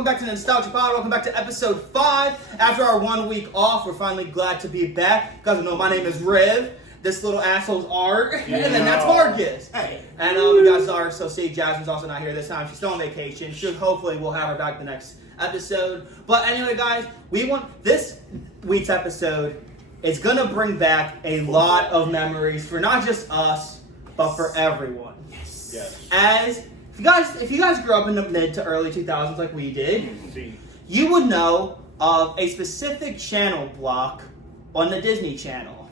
Welcome back to the Nostalgia Pod. Welcome back to episode 5. After our 1 week off, we're finally glad to be back. You guys know my name is Riv. This little asshole's Art. Yeah. And then that's Marcus. Hey. And you guys are, so see, Jasmine's also not here this time. She's still on vacation. Hopefully we'll have her back the next episode. But anyway, guys, this week's episode is going to bring back a lot of memories for not just us, but for everyone. Yes. If you guys grew up in the mid to early 2000s like we did, you would know of a specific channel block on the Disney Channel.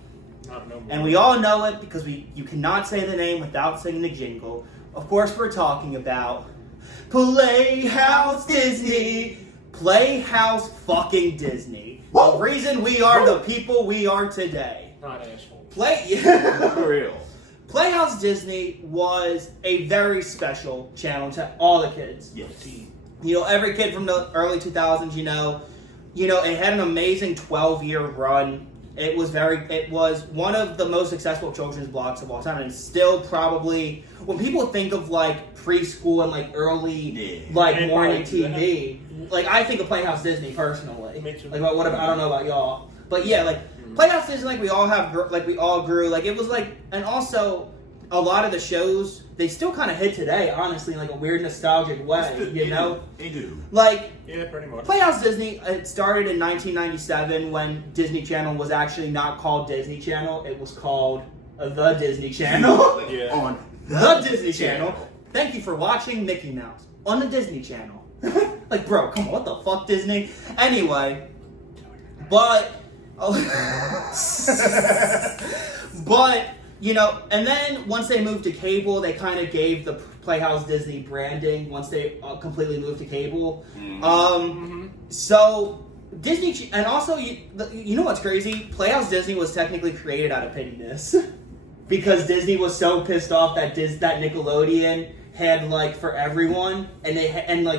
And we all know it because you cannot say the name without singing the jingle. Of course, we're talking about Playhouse Disney. Playhouse fucking Disney. The reason we are the people we are today. Not asshole. For real. Playhouse Disney was a very special channel to all the kids. Yes. You know, every kid from the early 2000s, it had an amazing 12-year run. It was one of the most successful children's blocks of all time, and still probably when people think of like preschool and like early morning TV, like I think of Playhouse Disney personally. Like I don't know about y'all, but yeah, like Playhouse Disney, like we all grew, like it was like, and also a lot of the shows they still kind of hit today, honestly, in like a weird nostalgic way, you know? They do. Like, yeah, pretty much. Playhouse Disney, it started in 1997 when Disney Channel was actually not called Disney Channel, it was called The Disney Channel. Yeah. On The Disney Channel. Thank you for watching Mickey Mouse on the Disney Channel. Like, bro, come on, what the fuck, Disney? Anyway, but, and then once they moved to cable, they kind of gave the Playhouse Disney branding once they completely moved to cable. So Disney, and also, you know what's crazy? Playhouse Disney was technically created out of pettiness because Disney was so pissed off that Nickelodeon had like for everyone, and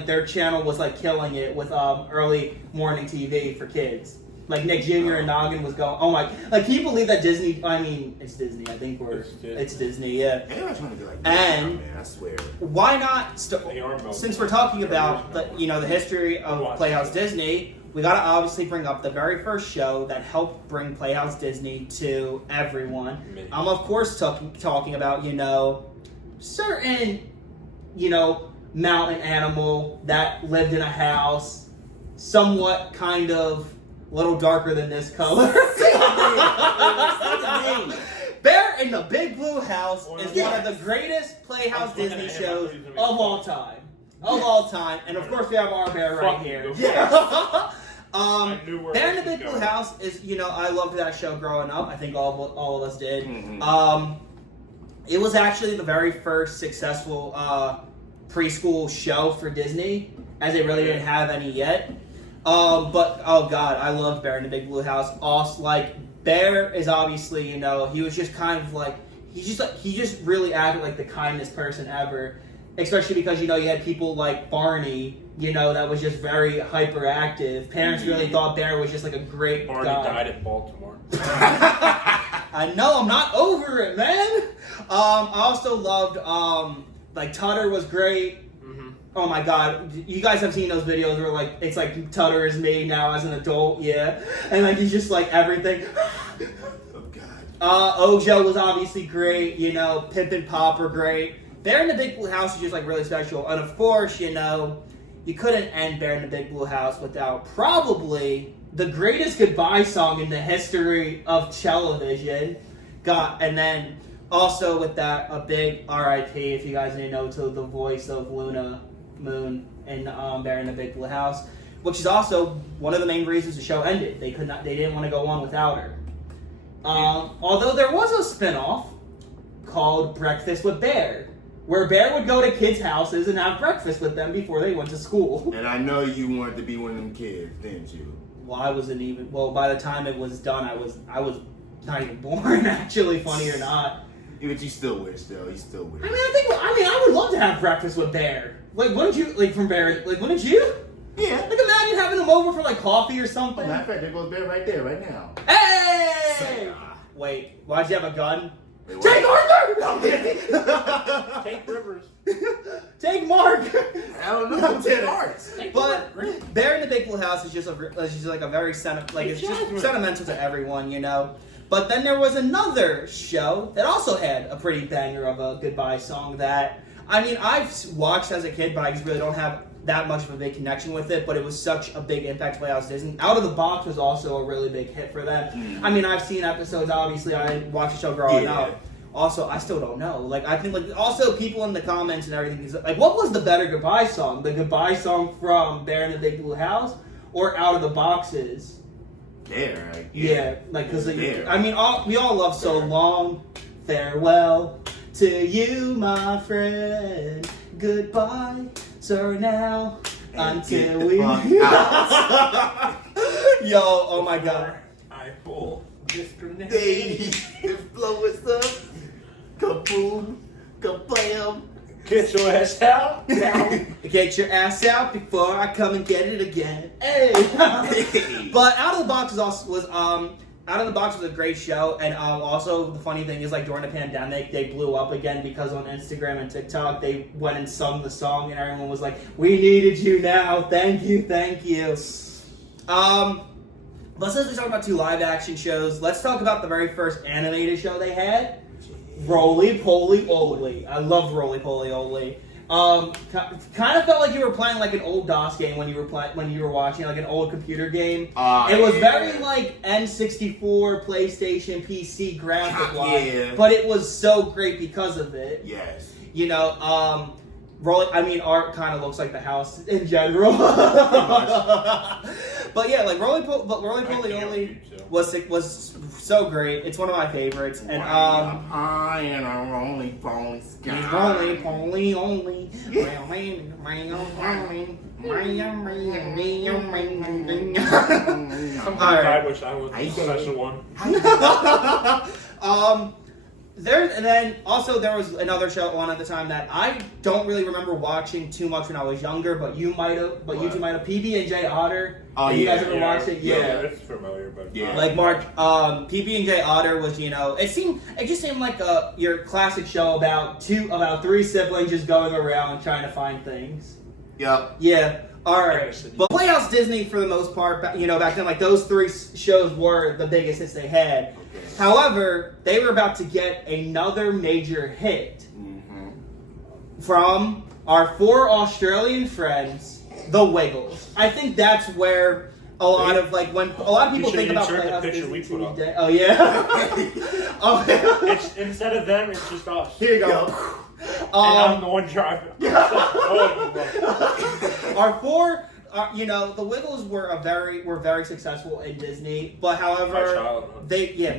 their channel was like killing it with early morning TV for kids. Like Nick Jr. and Noggin was going. Oh my! Like, can you believe that Disney? I mean, it's Disney. I think it's Disney. Yeah. They are trying to be like and man, I swear. Why not? Since we're talking about the history of Playhouse Disney, we gotta obviously bring up the very first show that helped bring Playhouse Disney to everyone. I'm of course talking about certain mountain animal that lived in a house, somewhat kind of. A little darker than this color. Bear in the Big Blue House is one of the greatest Playhouse Disney shows of all time. And of course we have our bear right here. Yeah. Bear in the Big Blue House is, I loved that show growing up. I think all of us did. Mm-hmm. It was actually the very first successful preschool show for Disney, as they really didn't have any yet. But oh god, I love Bear in the Big Blue House. Also, like Bear is obviously, he was just kind of like he just really acted like the kindest person ever. Especially because you had people like Barney, that was just very hyperactive. Parents really thought Bear was just like a great guy. Barney died in Baltimore. I know, I'm not over it, man. I also loved Tutter was great. Oh my god, you guys have seen those videos where it's like Tutter is me now as an adult, yeah. And he's just like everything. Oh god. Ojo was obviously great, Pip and Pop were great. Bear in the Big Blue House is just really special. And of course, you couldn't end Bear in the Big Blue House without probably the greatest goodbye song in the history of television. And then also with that, a big R.I.P. if you guys didn't know, to the voice of Luna Moon in Bear in the Big Blue House, which is also one of the main reasons the show ended. They didn't want to go on without her. Although there was a spinoff called Breakfast with Bear, where Bear would go to kids' houses and have breakfast with them before they went to school. And I know you wanted to be one of them kids, didn't you? Well, I wasn't even. Well, by the time it was done, I was not even born. Actually, funny or not. Yeah, but you still wish, though. You still wish. I would love to have breakfast with Bear. Like, wouldn't you? Like, from Bear. Like, wouldn't you? Yeah. Like, imagine having him over for, coffee or something. Matter of fact, there goes Bear right there, right now. Hey! Wait, why'd you have a gun? Wait, Take Arthur! No, I'm kidding. Take Rivers. Take Mark. don't know. 10 hearts. But Bear in the Big Blue House is just like a very it's just sentimental to everyone, you know. But then there was another show that also had a pretty banger of a goodbye song that, I mean, I've watched as a kid, but I just really don't have that much of a big connection with it. But it was such a big impact to Playhouse Disney. Out of the Box was also a really big hit for them. I mean, I've seen episodes, obviously. I watched the show growing up. Also, I still don't know. Like, I think, like, also people in the comments and everything is like, what was the better goodbye song? The goodbye song from Bear in the Big Blue House or Out of the Boxes? There, like, yeah, like, because I mean, we all love So Long, Farewell to you, my friend, goodbye, so now, and until we Yo, oh my God. I pull this grenade, it blows up, kaboom, kablam. Get your ass out now. Get your ass out before I come and get it again. Hey. But Out of the Box was Out of the Box was a great show, and also the funny thing is, like, during the pandemic, they blew up again because on Instagram and TikTok they went and sung the song, and everyone was like, "We needed you now, thank you, thank you." But since we talked about 2 live action shows, let's talk about the very first animated show they had. Roly Poly Oly. I love Roly Poly Oly. Kind of felt like you were playing like an old DOS game when you were watching like an old computer game. It was very like N64, PlayStation, PC graphic wise, but it was so great because of it. Yes. You know, art kind of looks like the house in general. But yeah, like Roly Poly Oly was so great. It's one of my favorites. And I am a roly poly sky. Roly Poly Oly. I wish I was the special one. And then also there was another show on at the time that I don't really remember watching too much when I was younger, but you might have. But you two might have. PB&J Otter. Oh, you guys ever watched it? Yeah, it's familiar, but like Mark, PB&J Otter was, you know, it just seemed like your classic show about 3 siblings just going around trying to find things. Yep. Yeah. All right. But Playhouse Disney, for the most part, you know, back then, like those 3 shows were the biggest hits they had. However, they were about to get another major hit from our 4 Australian friends, the Wiggles. I think that's where a lot of people think about Playhouse Disney. Oh yeah. It's, instead of them, it's just us. Here you go. And I'm the one driving. Our 4. You know, the Wiggles were very successful in Disney, but however,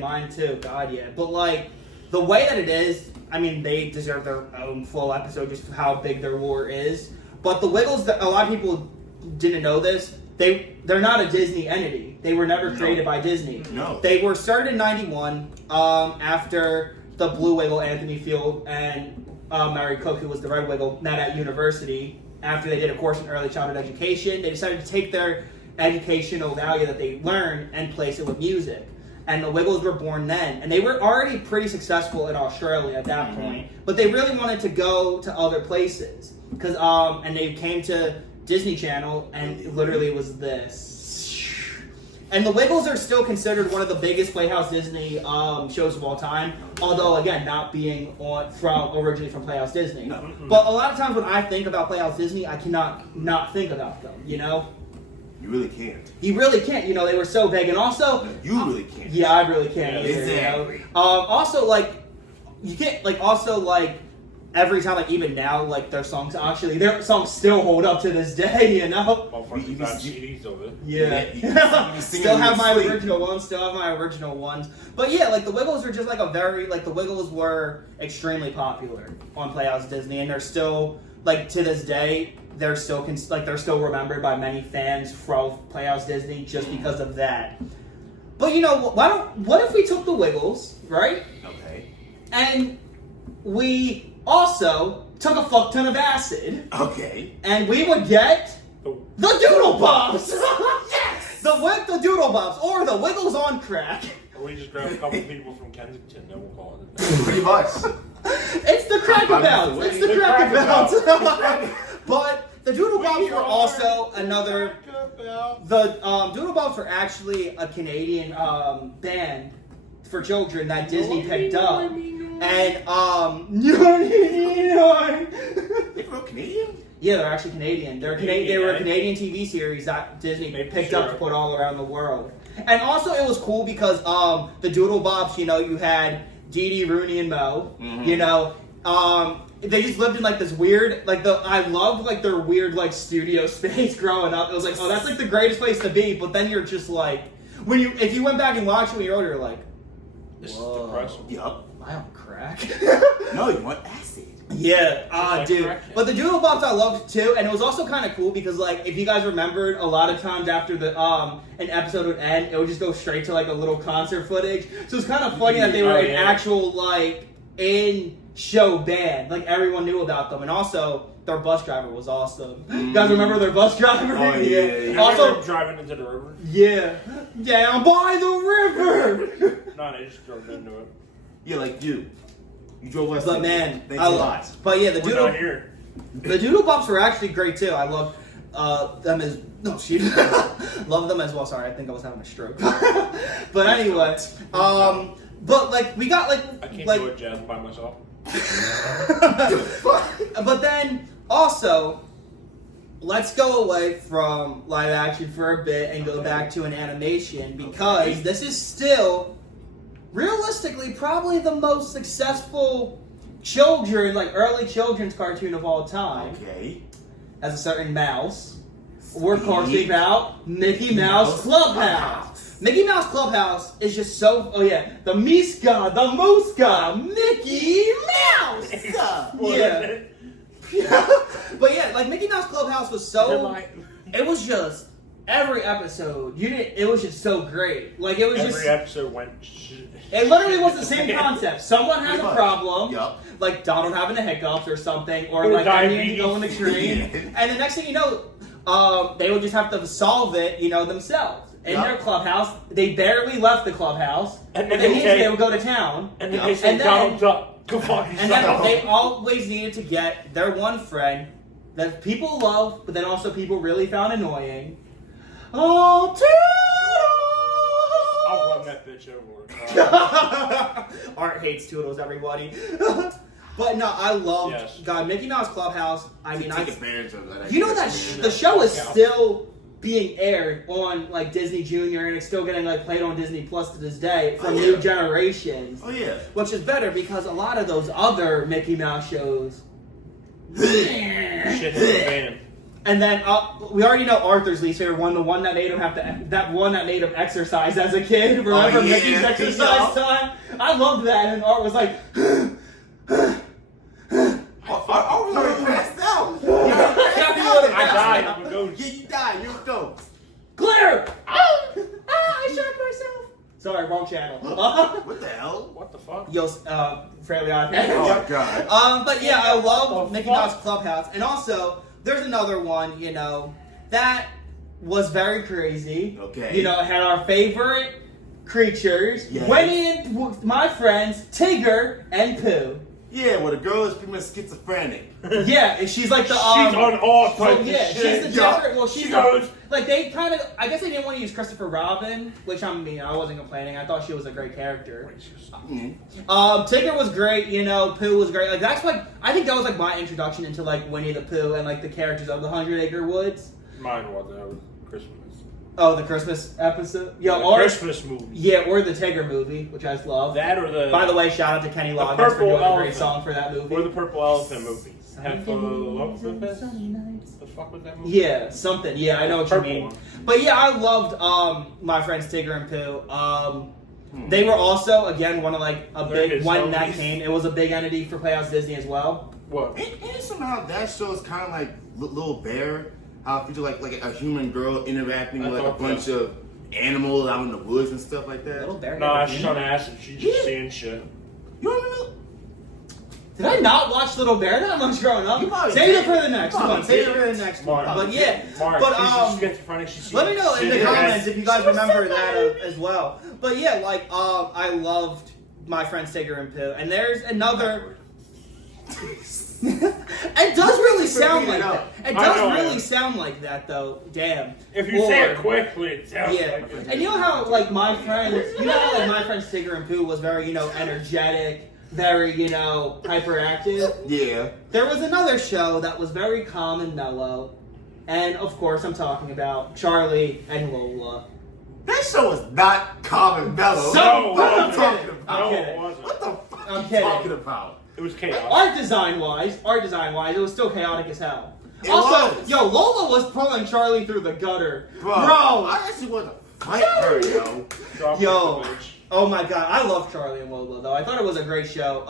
mine too, God yeah. But like, the way that it is, I mean, they deserve their own full episode just for how big their lore is. But the Wiggles, a lot of people didn't know this, they're not a Disney entity. They were never created by Disney. No. They were started in 91, after the Blue Wiggle, Anthony Field, and Mary Cook, who was the Red Wiggle, met at university. After they did a course in early childhood education, they decided to take their educational value that they learned and place it with music. And the Wiggles were born then. And they were already pretty successful in Australia at that point. But they really wanted to go to other places. And they came to Disney Channel, and literally it was this. And the Wiggles are still considered one of the biggest Playhouse Disney shows of all time. Although, again, not being originally from Playhouse Disney. No. But a lot of times when I think about Playhouse Disney, I cannot not think about them, you know? You really can't. You really can't. You know, they were so big. And also... You really can't. Yeah, I really can't either, exactly. You know? Also, like... You can't... Like, also, like... Every time, like, even now, like, their songs still hold up to this day, you know? Motherfuckers got CDs of it. Yeah. Still have my original ones. But yeah, like, the Wiggles are just, like, the Wiggles were extremely popular on Playhouse Disney, and they're still, like, to this day, they're still remembered by many fans from Playhouse Disney just because of that. But, you know, what if we took the Wiggles, right? Okay. And we also took a fuck ton of acid. Okay. And we would get the Doodle Bobs. Yes! The Doodle Bobs, or the Wiggles on crack. Or we just grab a couple people from Kensington, then we'll call it. Pretty much. It's the Crackabout. It's the Crackabout. But the the Doodle Bops were also another. The Doodle Bops were actually a Canadian band for children that Disney picked up, and They're real Canadian? yeah, they're actually Canadian. They were a Canadian TV series that Disney picked up to put all around the world. And also, it was cool because the Doodle Bops, you know, you had Dee Dee, Rooney, and Mo. Mm-hmm. You know, they just lived in like this weird, I loved like their weird like studio space growing up. It was like, oh, that's like the greatest place to be. But then you're just like, if you went back and watched it when you're older, you're like, This is whoa, depressing. Yup. am I on crack? No, you want acid. Yeah, like dude. correction. But the Doodle Bops I loved too, and it was also kind of cool because, like, if you guys remembered, a lot of times after the an episode would end, it would just go straight to like a little concert footage. So it's kind of funny that they were an actual like in-show band, like everyone knew about them, and also their bus driver was awesome. You guys remember their bus driver? Oh, yeah. Also driving into the river. Yeah, down by the river. No, they just drove into it. Yeah, like you. You drove us. But man, thanks a lot. But yeah, We're not here. The Doodle Bops were actually great too. I love them as love them as well. Sorry, I think I was having a stroke. But anyway, but like we got I can't do it jazz by myself. But then also, let's go away from live action for a bit and go back to an animation because this is still realistically probably the most successful early children's cartoon of all time. Okay. As a certain mouse. We're talking about Mickey Mouse Clubhouse. Mickey Mouse Clubhouse is just so, the Miska, the Mooska, Mickey Mouse! Yeah. But yeah, like Mickey Mouse Clubhouse was so, it was just, every episode, it was just so great. Like it was Every episode went. It literally was the same concept. Someone has a problem, Yup. like Donald having the hiccups or something, or Or like diabetes. going to train, and the next thing you know, they would just have to solve it, themselves. In their clubhouse, they barely left the clubhouse, And but then they would go to town, And then they say, Donald Duck, go fuck and yourself. then they always needed to get their one friend that people love, but then also people really found annoying. Oh, Toodles! I'll run that bitch over. Art hates Toodles, everybody. But no, I love God Mickey Mouse Clubhouse. I mean, Take advantage of that. you know that the show is still being aired on like Disney Junior, and it's still getting like played on Disney Plus to this day from new generations. Oh yeah, which is better because a lot of those other Mickey Mouse shows. Shit hit the fan. And then we already know Arthur's least favorite one, the one that made him that made him exercise as a kid. Remember Mickey's exercise time? I loved that, and Art was like, Art was already passed out. I died. I'm a ghost. Yeah, you died. You're a ghost. Glitter! I shot myself. Sorry, wrong channel. What the hell? What the fuck? Yo, Fairly Odd. Oh my god. But yeah, I love Mickey Mouse Clubhouse, and also there's another one, that was very crazy. Okay. It had our favorite creatures, Yes. Winnie and my friends Tigger and Pooh. Yeah, well, the girl is pretty much schizophrenic. Yeah, and she's like the She's on all types of yeah, shit. she's the different. Well, she's She goes. like they kind of. I guess they didn't want to use Christopher Robin, which I wasn't complaining. I thought she was a great character. Tigger was great. Pooh was great. Like that's like I think that was like my introduction into like Winnie the Pooh and like the characters of the 100 Acre Woods. Mine was that was Christmas. Oh, the Christmas episode. The Christmas movie. Yeah, or the Tigger movie, which I love. That or the. By the way, shout out to Kenny Loggins for Purple doing a great Elephant. song for that movie. Or the Purple Elephant movie. Have Sunny love days and for sunny nights. The fuck was that movie? Yeah, something. Yeah, I know what you Purple mean. one. But yeah, I loved my friends Tigger and Pooh. They were also again one of like a They're big his when that homies. came. It was a big entity for Playhouse Disney as well. What? And somehow that show is kind of like Little Bear. How it features like a human girl interacting with like a thought bunch of animals out in the woods and stuff like that. Little Bear. Nah, never she's did. on acid. She's just seeing shit. You don't remember? Did I not watch Little Bear that much growing up? You probably Save it did. for the next You probably one. Save it did. for the next one. Mark. But yeah, Mark, but she's just schizophrenic. She's let me know in the shit comments if you guys She was remember so that funny. as well. But yeah, like I loved my friends Tigger and Pooh, and there's another. It does really sound like that. It I does know, really yeah. sound like that, though. Damn. If you say it Or- quickly, it sounds Yeah, like it. and you know how like my friends, how like my friend Tigger and Pooh was very energetic, very hyperactive. Yeah. There was another show that was very calm and mellow, and of course I'm talking about Charlie and Lola. That show was not calm and mellow. So- what I'm are you talking kidding. about? I'm No, kidding. it wasn't. What the fuck I'm are you kidding. talking about? It was chaos. Art design wise, it was still chaotic as hell. It Also, was. yo, Lola was pulling Charlie through the gutter, Bro, bro. I actually want to fight her, yo. Drop Yo. the bitch. Oh my god, I love Charlie and Lola though. I thought it was a great show.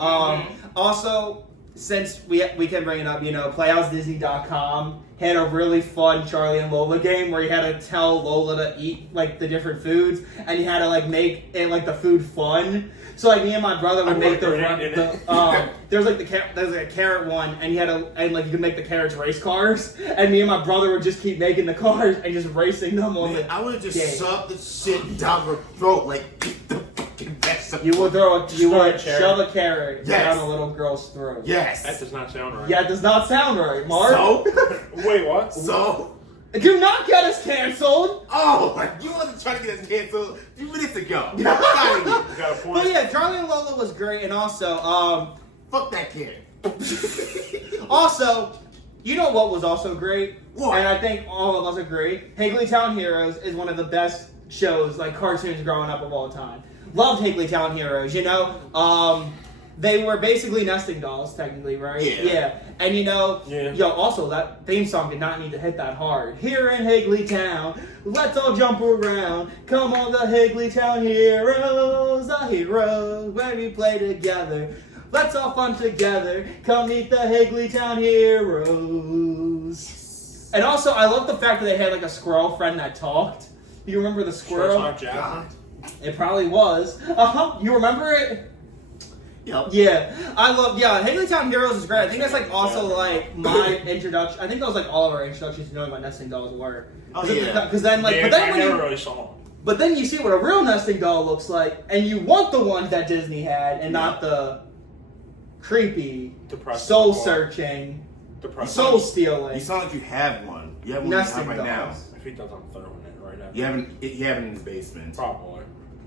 Also, since we can bring it up, PlayhouseDisney.com had a really fun Charlie and Lola game where you had to tell Lola to eat like the different foods, and you had to like make it like the food fun. So like me and my brother would I make worked around in it. there's like a carrot one, and you had to like you could make the carrots race cars, and me and my brother would just keep making the cars and just racing them on Man, the I would have just game. shoved the shit down her throat like eat the fucking vegetable. You would Start a shove a carrot Yes. down a little girl's throat. Yes. That does not sound right. Yeah, it does not sound right, Mark. So? Wait, what? So? Do not get us canceled. Oh, like you wasn't trying to get us canceled a few minutes ago. Get out of here. You got a point. But yeah, Charlie and Lola was great, and also, Fuck that kid. also, you know what was also great? What? And I think all of us agree. Higglytown Heroes is one of the best shows, like cartoons growing up of all time. Loved Higglytown Heroes, They were basically nesting dolls, technically, right? Yeah. And Yeah. also that theme song did not need to hit that hard. Here in Higglytown, let's all jump around. Come on, the Higglytown Heroes, the heroes, where we play together. Let's all fun together. Come meet the Higglytown Heroes. And also, I love the fact that they had like a squirrel friend that talked. You remember the squirrel? Short Jackson. God. It probably was. You remember it? Yep. Yeah, Higglytown Heroes is great. I think that's like also like my introduction. I think that was like all of our introductions to knowing what nesting dolls were. Oh, yeah. Because then like, Yeah, but then I when never you, really saw him. but then you see what a real nesting doll looks like, and you want the ones that Disney had, and not the creepy, Depressing. soul searching, Depressing. soul stealing You sound like you have one. You have one nesting right dolls. now. If he does, I'm throwing it right now. You have it in his basement. Probably.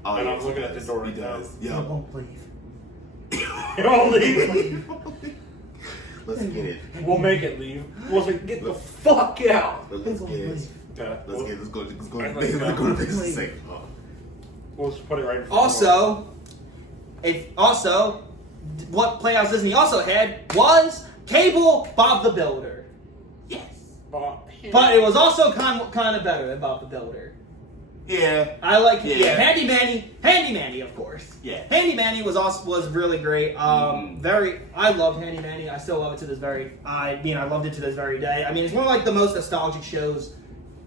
Oh, And yes, I'm looking he at the does. door He right now. does. You Yep. won't believe. Don't leave. Let's get it. We'll make it leave. We'll say, get the fuck out. Let's won't get it. believe. Yeah, Let's get it. Let's go. Let's go. Let's Let's go. go to business. Second. Oh. We'll just put it right in front of Also, what Playhouse Disney also had was Cable Bob the Builder. Yes. him. But it was also kind of better than Bob the Builder. Yeah. I like Yeah. Handy Manny, of course. Yeah. Handy Manny was really great. I loved Handy Manny. I still love it to this very. I loved it to this very day. I mean, it's one of like the most nostalgic shows,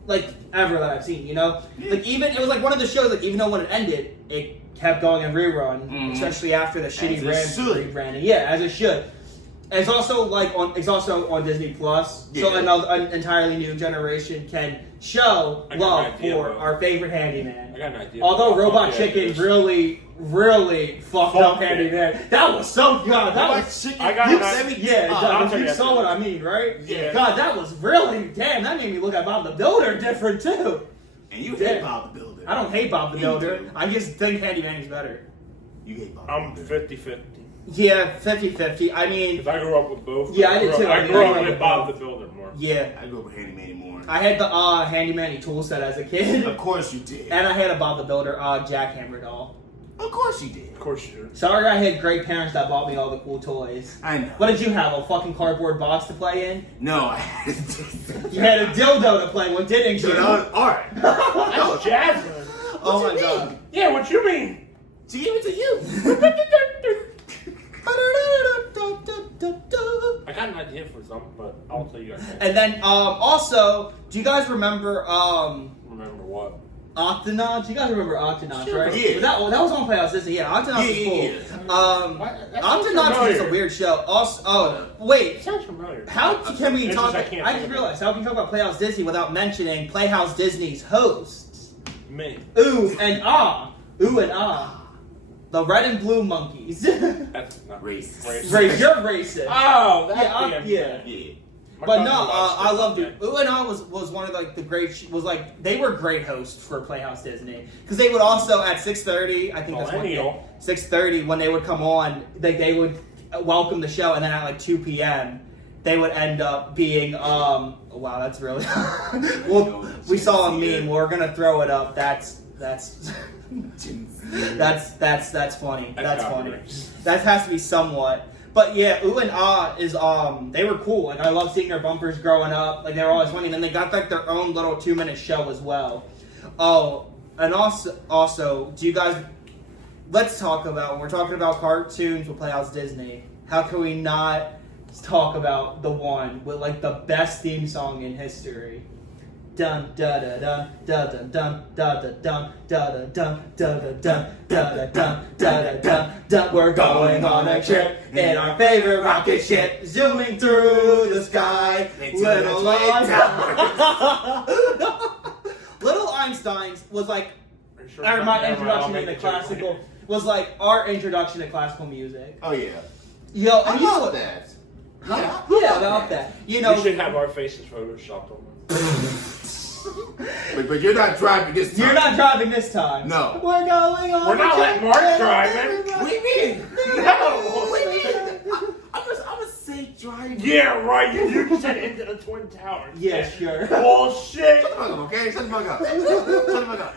like ever that I've seen. Like even it was like one of the shows. Like even though when it ended, it kept going in rerun, especially after the shitty rebranding. Yeah, as it should. And it's also on Disney Plus, so Yeah. an entirely new generation can show I got love an idea, for bro. our favorite handyman. I got an idea. Although I'll Robot talk to you Chicken after really fucked up Fucked it. Handyman. That was so good. That Robot was Chicken. I got you an sent idea. me- yeah. Oh, I'll you tell you saw after what this. I mean, right? Yeah. God, that was really damn. That made me look at Bob the Builder different too. And you Yeah. hate Bob the Builder. I don't hate Bob the You Builder. do. I just think Handyman is better. You hate Bob I'm the Builder. 50-50. Yeah, 50-50. I mean, Because I grew up with both. Yeah, I did too. I I grew up grew up with with Bob both. the Builder more. yeah. I grew up with Handy Manny more. I had the Handyman tool set as a kid. Of course you did. And I had a Bob the Builder jackhammer doll. Of course you did. Of course you do. Sorry, I had great parents that bought me all the cool toys. I know. What did you have? A fucking cardboard box to play in? No, I had You had a dildo to play with, didn't you? Dude, that was art. That's Jasmine. Oh What my you god. mean? Yeah, what you mean? She gave it to you. I got an idea for something, but I'll tell you guys. And then also, do you guys remember Remember what? Octonauts? You guys remember Octonauts, Sure. right? Yeah. That was on Playhouse Disney. Yeah, Octonauts was cool. Yeah. That sounds Octonauts was just a familiar. weird show. Also, wait. It sounds familiar. How can we It's talk? just I can't I think just of it. realized how can we talk about Playhouse Disney without mentioning Playhouse Disney's hosts? Me. Ooh and ah, ooh and ah. The Red and Blue Monkeys. That's not Racist. You're racist. Oh, that's Yeah, Yeah. But no, I loved it. Ooh and Ah was one of like the great. Was like they were great hosts for Playhouse Disney because they would also at 6:30. I think that's when 6:30 when they would come on. They would welcome the show, and then at like 2 p.m. they would end up being. Wow, that's really. Well, we saw a meme. We're gonna throw it up. That's. That's funny. That's funny. That has to be somewhat. But yeah, Ooh and Ah is they were cool. Like I love seeing their bumpers growing up. Like they were always funny. And then they got like their own little 2-minute show as well. Oh, and also, do you guys? Let's talk about when we're talking about cartoons with Playhouse Disney. How can we not talk about the one with like the best theme song in history? Dun da da dun da da dun da da dun da da dun da da dun da da dun da da dun dun. We're going on a trip in our favorite rocket ship, zooming through the sky. Little Einsteins was like, or my introduction into classical was like our introduction to classical music. Oh yeah. Yo, I love that. Yeah, about that. You know, we should have our faces photoshopped on them. But you're not driving this time. You're not driving this time. No. We're going on. We're not letting Mark drive it. What do you mean? No. What do you mean? I'm a safe driver. Yeah, right. You said into the Twin Towers. Yeah, sure. Bullshit. Shut the fuck up, okay? Shut the fuck up. Shut the fuck up.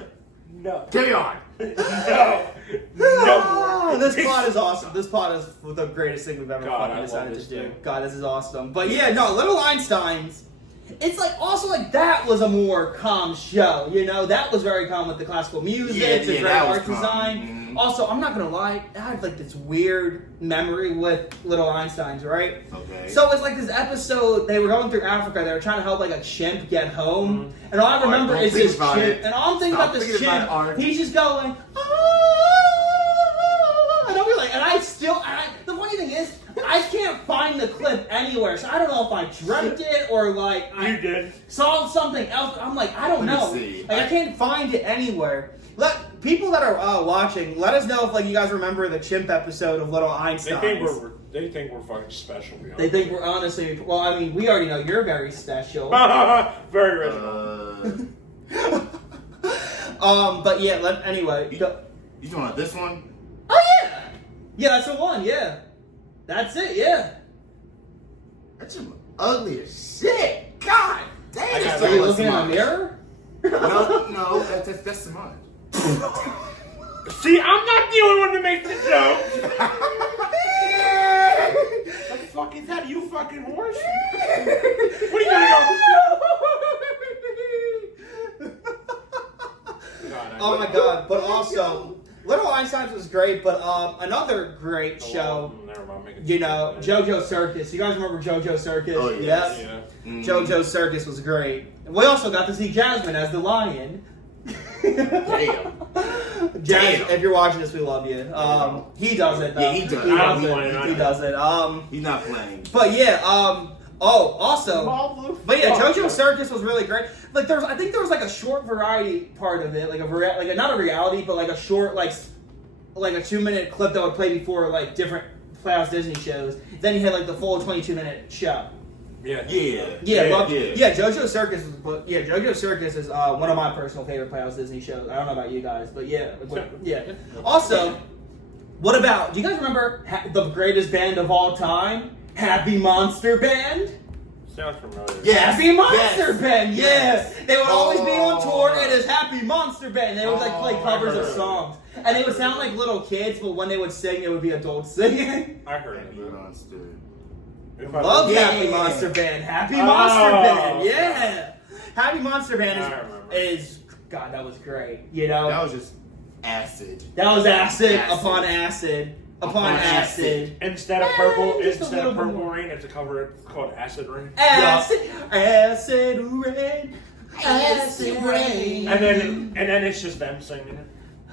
No. Carry on. No. No. This plot is awesome. This plot is the greatest thing we've ever fucking decided to do. thing. God, this is awesome. But yeah, no, Little Einsteins. It's like also like that was a more calm show, you know. That was very calm with the classical music, the great art design. Mm-hmm. Also, I'm not gonna lie, I had like this weird memory with Little Einsteins, right? Okay. So it's like this episode. They were going through Africa. They were trying to help like a chimp get home, and all I remember is this chimp. And all I'm thinking about this chimp, he's just going, and I'll be like, and the funny thing is, I can't find the clip anywhere, so I don't know if I dreamt it or like You did. saw something else. I'm like, I don't know. Like I can't find it anywhere. Let people that are watching, let us know if like you guys remember the chimp episode of Little Einstein. They think we're fucking special. They think we're honestly. Well, I mean, we already know you're very special. Very original. But yeah. Anyway. You talking about this one? Oh yeah. Yeah, that's the one. Yeah. That's it. Yeah. That's ugly as shit. God damn. Are you looking in a mirror? No, that's Samaj. See, I'm not the only one to make the joke. What the fuck is that? You fucking horse? What are you gonna go? Oh my god! But also, Little Einsteins was great. But another great show. Never mind, You know, JoJo Circus. You guys remember JoJo Circus? Oh yes. Yeah. Mm-hmm. JoJo Circus was great. We also got to see Jasmine as the lion. Damn. Jasmine, if you're watching this, we love you. He doesn't. Yeah, he does. He doesn't. He's not playing. But yeah. But yeah, JoJo Circus was really great. Like I think there was like a short variety part of it, like not a reality, but like a short like a 2-minute clip that would play before like different Playhouse Disney shows. Then you had like the full 22-minute show. Yeah. JoJo Circus is one of my personal favorite Playhouse Disney shows. I don't know about you guys, but yeah. Also, what about? Do you guys remember the greatest band of all time, Happy Monster Band? Sounds familiar. Yes. Happy Monster Band, Yes. yeah. They would always be on tour. It is Happy Monster Band. They would like play covers of songs, and they would sound like little kids, but when they would sing, it would be adults singing. I heard Happy it. Monster. Love Happy Monster Band. Happy Monster Band, yeah. Happy Monster Band is God. That was great. You know, That was just acid. that was acid upon acid upon acid. Instead of purple rain, it's a cover. It's called Acid Rain. Acid rain. Acid rain. And then it's just them singing it.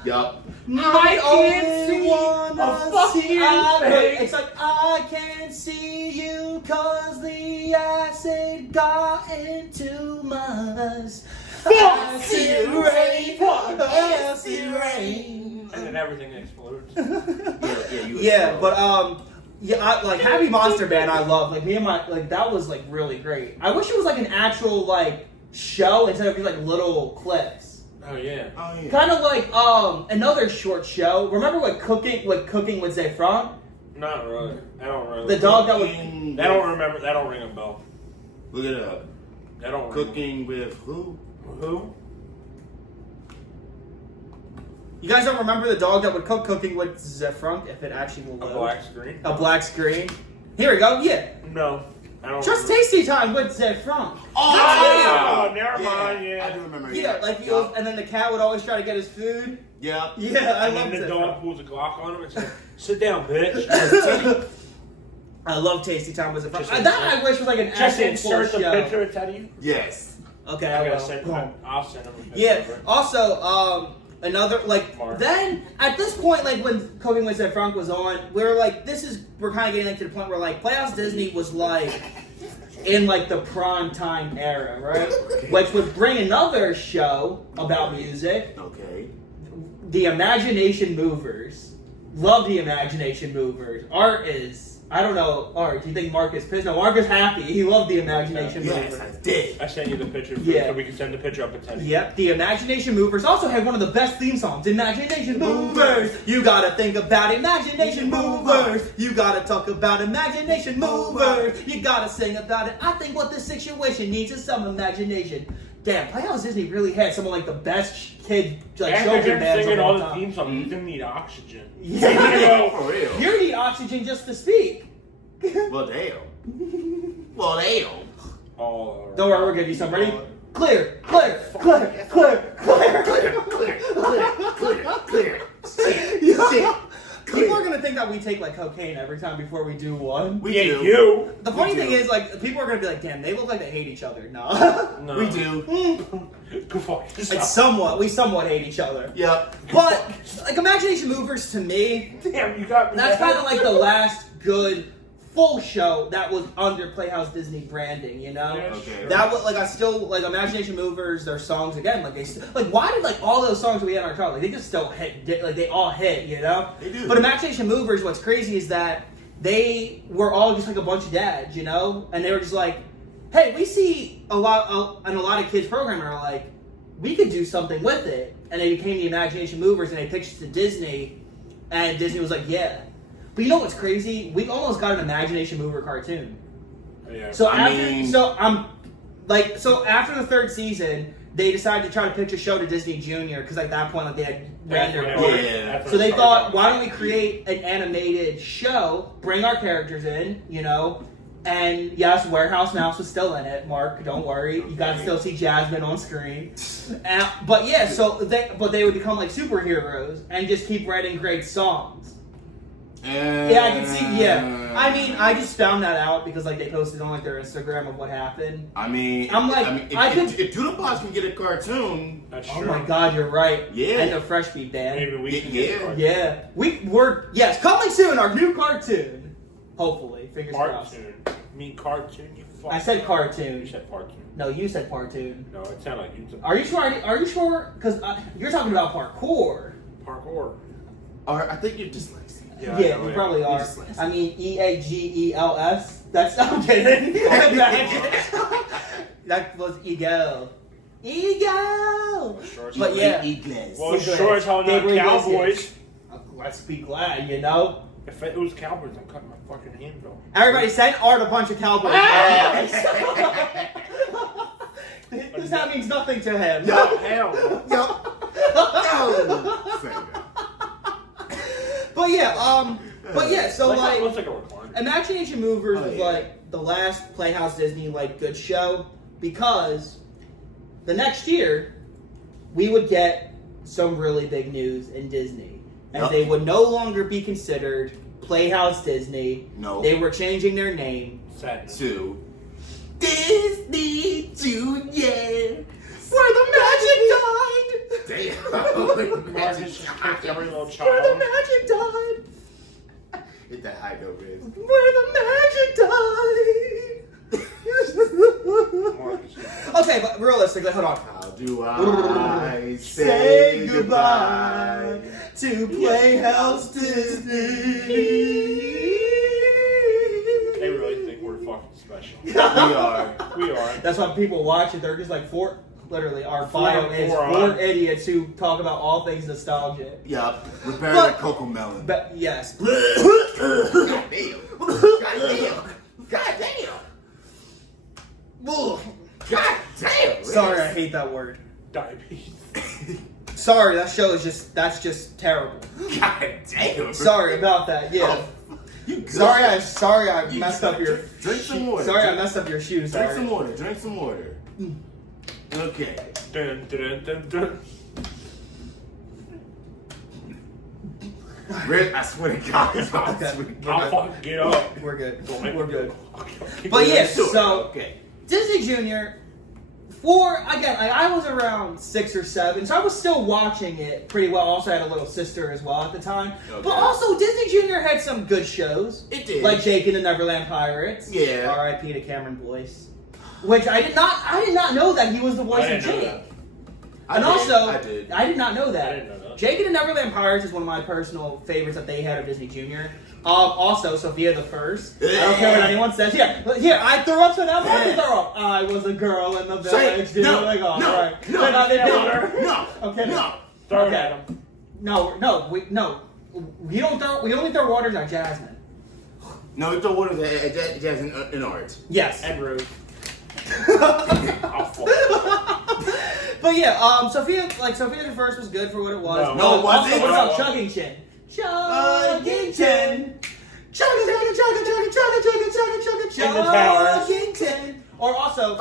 Yup. I can't see wanna a see fucking thing. It's like I can't see you cause the acid got into my eyes. Acid rain, acid rain. And then everything explodes. Yeah, like Happy Monster Band, I love. Like me and my that was like really great. I wish it was like an actual like show instead of just like little clips. Oh yeah. Kind of like another short show. Remember what cooking with Zefran? Not really. I don't really. The dog that would. I don't remember. That don't ring a bell. Look it up. That don't Cooking with who? Who? You guys don't remember the dog that would cook cooking with Zefran if it actually will load? A black screen. A black screen. Here we go. Yeah. No. I don't Just remember. Tasty Time with Zefran. Oh, never mind. Yeah. I do remember. Yeah, like he was, and then the cat would always try to get his food. Yeah. Yeah, I And love then the it. dog pulls a Glock on him and says, "Sit down, bitch." I love Tasty Time with Zefran. Just That I wish was like an Just actual full insert the show. picture it's out of you. Yes. Okay, I I gotta will. send him. I'll send him a picture. Yeah. of it. Also, another like Mark. then at this point, like when Cooking with Zefran was on, we're like, we're kind of getting like, to the point where like Playhouse Disney was like in like the prime time era, right? Which would bring another show about music, Okay. The Imagination Movers. Love the Imagination Movers. Art is. I don't know, Art. Do you think Mark is pissed? No, Mark is happy. He loved the Imagination Yes, Movers. I did. I sent you the picture Yeah. so we can send the picture up at 10. Yep, the Imagination Movers also had one of the best theme songs. Imagination Movers, you gotta think about Imagination Movers. You gotta talk about Imagination Movers. You gotta sing about it. I think what this situation needs is some imagination. Damn, Playhouse Disney really had some of like the best kid like After children him bands singing of all all the time. theme songs, you didn't need oxygen. Yeah. For real. You need oxygen just to speak. Well, damn. Well, damn. Oh, Don't worry, we'll give you some. Ready? Clear, clear, clear, clear, clear. Clear. Yeah. People are gonna think that we take like cocaine every time before we do one. We yeah, do. you. The funny We thing do. is, like, people are gonna be like, "Damn, they look like they hate each other." No, No. We do. Go fuck it's yourself. we somewhat hate each other. Yep. But like, Imagination Movers to me, Damn, you got me. that's kind of like the last good full show that was under Playhouse Disney branding. You know. Yeah, Okay. sure. That was like I still like Imagination Movers. Their songs again, like like why did like all those songs we had on our chart like they just still hit like they all hit, you know? They do. But Imagination Movers, what's crazy is that they were all just like a bunch of dads, you know, and they were just like, hey, we see a lot of kids programming are like, we could do something with it, and they became the Imagination Movers, and they pitched it to Disney, and Disney was like, yeah. But you know what's crazy? We almost got an Imagination Mover cartoon. Yeah. So I after, mean- so after the third season, they decided to try to pitch a show to Disney Junior because at that point, like they had ran their course. Yeah. So they thought, why don't we create an animated show, bring our characters in, you know, and yes, Warehouse Mouse was still in it. Mark, don't worry, you got to still see Jasmine on screen. But yeah, they would become like superheroes and just keep writing great songs. Yeah, I can see. Yeah, I mean, I just found that out because like they posted on like their Instagram of what happened. I mean, I'm like, if Doodle Pops can get a cartoon, That's Oh true. my God, you're right. Yeah. And the Fresh Beat Band. Maybe we Yeah, can get yeah. a cartoon. Yeah, we're coming soon. Our new cartoon, hopefully, fingers crossed. Cartoon. You mean cartoon? You fuck. I said You cartoon. said cartoon. No, you said cartoon. No, it sounded like you said Are you sure? Are you sure? Because you're talking about parkour. parkour. or I think you're dyslexic. Yeah, I know, you probably are. Just like- I mean, EAGELS. That's not kidding. That was ego. Ego. Sure, But yeah. Well, it's sure as hell not Gabriel Cowboys. Let's be glad, you know. If it was Cowboys, I'm cutting my fucking hand off. Everybody send Art a bunch of cowboys. Ah! This that means nothing to him. No, hell no. But yeah, so like, looks like a recording. Imagination Movers Oh, was yeah. like the last Playhouse Disney like good show because the next year we would get some really big news in Disney, and Yep. they would no longer be considered Playhouse Disney. No. They were changing their name. Sadness. To Disney Junior. Where the magic died. Damn. Marcus just kicked every little Where the child. magic died. Hit that high note, Riz. Where the magic died. Marcus. Okay, but realistically, hold on. How do I say goodbye to Playhouse Disney. They really think we're fucking special. We are. We are. That's why people watch it. They're just like literally, our bio is four four idiots who talk about all things nostalgia. Yup. We're better than Coco Melon. But yes. God damn. God damn. God damn. Sorry, I hate that word. Diabetes. Sorry, that's just terrible. God damn. Sorry about that. Yeah. You good? Sorry, I messed up your. Drink some water. Sorry, I messed up your shoes. Drink Sorry. some water. Drink some water. Okay. Dun, dun, dun, dun. Rick, I swear to God. Okay. I'll fucking get up. We're good. Don't make We're me- good. Okay. But yes, Let's do it. so Okay. Disney Junior. I was around 6 or 7, so I was still watching it pretty well. Also had a little sister as well at the time. Okay. But also Disney Junior had some good shows. It did. Like Jake and the Neverland Pirates. Yeah. R.I.P. to Cameron Boyce. Which I did not know that he was the voice I of didn't know Jake. that. And also, I did. I did not know that. I didn't know that. Jake and the Neverland Pirates is one of my personal favorites that they had of Disney Junior. Also, Sophia the First. I don't care what anyone says. Here, I threw up, so now I'm going to throw up. I was a girl in the village. No, Oh my God. no, All right. no, Then I did no, water. no, Okay. no. Throw it Okay. at him. No. We don't throw. We only throw waters at Jasmine. No, it's the water that jazz in art. Yes. And rude. I'll fuck. But yeah, Sophia the First was good for what it was. No, it wasn't. Also, what about No. Chugging Chin? Chugging Chin. Chugging In the towers. Chin. Or also,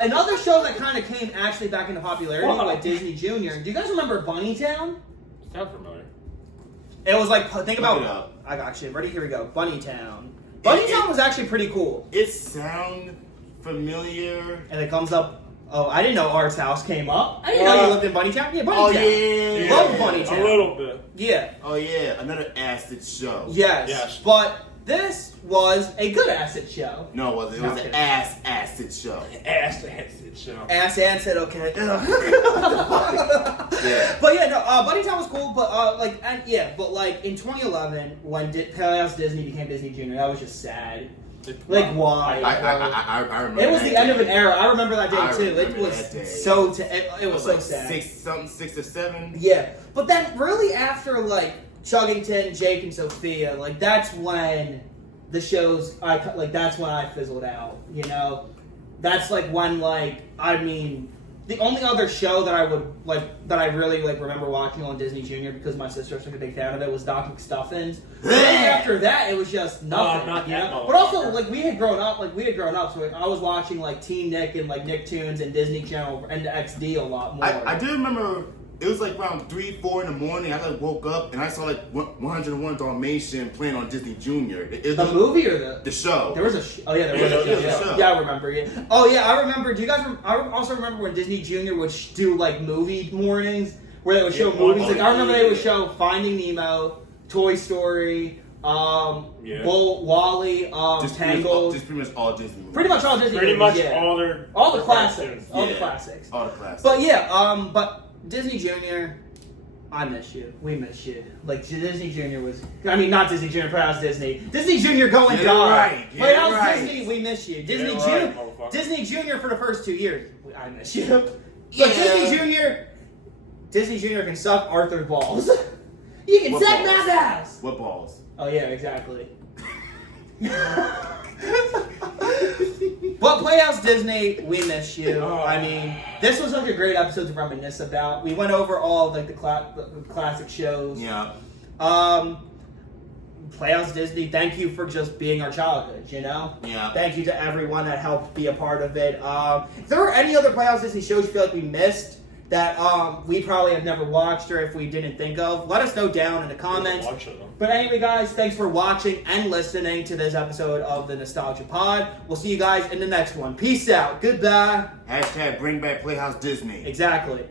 another show that kind of came actually back into popularity Wow. with Disney Junior. Do you guys remember Bunnytown? Sounds familiar. It was like, think Look it about. up. I got you. Ready? Here we go. Bunnytown. Bunnytown was actually pretty cool. It sound familiar. And it comes up. Oh, I didn't know Art's House came up. I didn't know you lived in Bunnytown. Yeah, Bunnytown. Oh yeah. Love Bunnytown. A little bit. Yeah. Oh yeah, another acid show. Yes. Yes. But this was a good acid show. No, it wasn't. It was Okay. an ass acid show. Ass to acid show. Ass acid, okay. Yeah. But yeah, no, Bunnytown was cool, but but in 2011 when Playhouse Disney became Disney Junior, that was just sad. Like why? I remember. It was the end of an era. I remember that day I too. It remember was that day. so it was so like sad. 6 or 7. Yeah, but then really after like Chuggington, Jake, and Sophia, like that's when the shows that's when I fizzled out. You know, that's like when the only other show that I really remember watching on Disney Junior because my sister was such a big fan of it was Doc McStuffins. But then after that, it was just nothing. not you that know? motherfucker. But also we had grown up, so I was watching Teen Nick and Nicktoons and Disney Channel and XD a lot more. I do remember it was around 3-4 in the morning. I woke up and I saw 101 Dalmatian playing on Disney Junior. The movie or the show. There was a oh yeah, there was Yeah, a there was show. a Yeah. show. Yeah, I remember. Yeah. Oh yeah, I remember. Do you guys? I also remember when Disney Junior would do movie mornings where they would show Yeah, movies. oh, I remember they would yeah. show Finding Nemo, Toy Story, Yeah. Wall-E, Tangled. Just pretty much all Disney movies. Pretty much all Disney. Pretty movies, much yeah. all the classics. cartoons. All the Yeah. classics. All the classics. But yeah, but Disney Junior. I miss you. We miss you. Disney Junior was... I mean, not Disney Junior, Playhouse Disney. Disney Junior going Get it down. right, get it Playhouse right. Disney, we miss you. Disney it Junior... right, motherfucker. Disney Junior for the first 2 years. I miss you. But Yeah. Disney Junior can suck Arthur's balls. You can What suck balls? my balls. What balls? Oh, yeah, exactly. But Playhouse Disney, we miss you. Oh. I mean, this was such a great episode to reminisce about. We went over all the classic shows. Yeah. Playhouse Disney, thank you for just being our childhood, you know? Yeah. Thank you to everyone that helped be a part of it. If there were any other Playhouse Disney shows you feel like we missed that we probably have never watched or if we didn't think of, let us know down in the comments. There's a bunch of them. But anyway, guys, thanks for watching and listening to this episode of the Nostalgia Pod. We'll see you guys in the next one. Peace out. Goodbye. Hashtag bring back Playhouse Disney. Exactly.